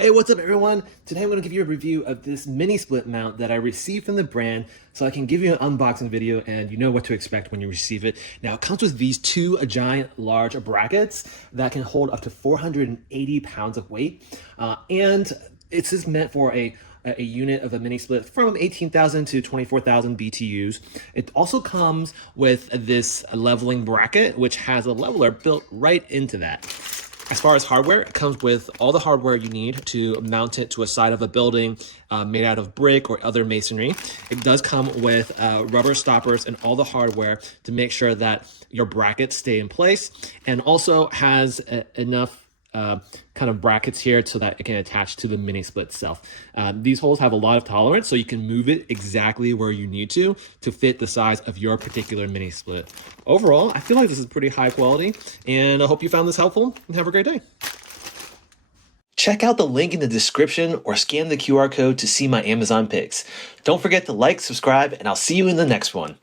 Hey, what's up everyone? Today I'm going to give you a review of this mini split mount that I received from the brand so I can give you an unboxing video and you know what to expect when you receive it. Now it comes with these two giant large brackets that can hold up to 480 pounds of weight and it's just meant for a unit of a mini split from 18,000 to 24,000 BTUs. It also comes with this leveling bracket which has a leveler built right into that. As far as hardware, it comes with all the hardware you need to mount it to a side of a building made out of brick or other masonry. It does come with rubber stoppers and all the hardware to make sure that your brackets stay in place, and also has enough kind of brackets here so that it can attach to the mini split itself. These holes have a lot of tolerance, so you can move it exactly where you need to fit the size of your particular mini split. Overall, I feel like this is pretty high quality, and I hope you found this helpful, and have a great day. Check out the link in the description or scan the QR code to see my Amazon picks. Don't forget to like, subscribe, and I'll see you in the next one.